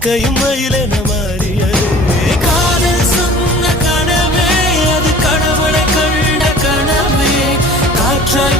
கையும் மயிலென மாறியதே காதல் சொன்ன கனவே அது கடவுளை கண்ட கனவே காற்றாய்